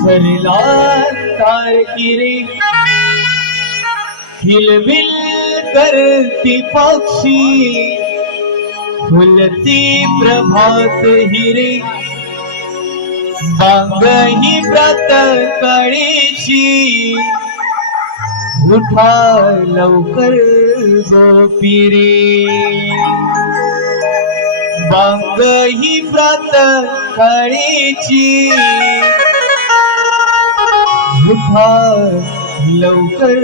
सरला करती पक्षी फुलती प्रभात हिरे बांगही व्रत कळीची उठा लवकर गोपिरे बांग ही व्रत काळीची उठा लवकर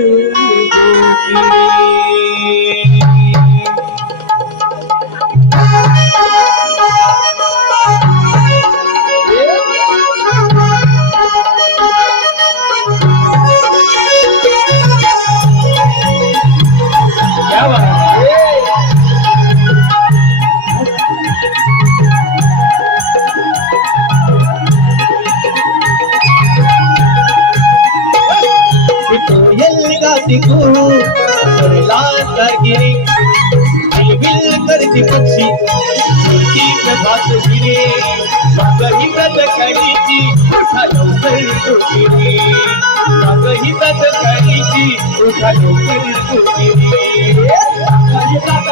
ಎಲ್ಲಿಗ ಸಿಗು ಕೊಡಲಾಗಿರಿ ಬಿಲ್ ಕರೆದಿ ಪಕ್ಷಿ ಬಾಸುಗಿರಿ ಮಗಹಿ ತದ ಕಳಿಸಿ ಉಠಾ ಲೌಕರಿ ತುಟಿರಿ ಮಗಹಿ ತದ ಕಳಿಸಿ ಉಠಾ ಲೌಕರಿ ತುಟಿರಿ ಮಗಹಿ ತದ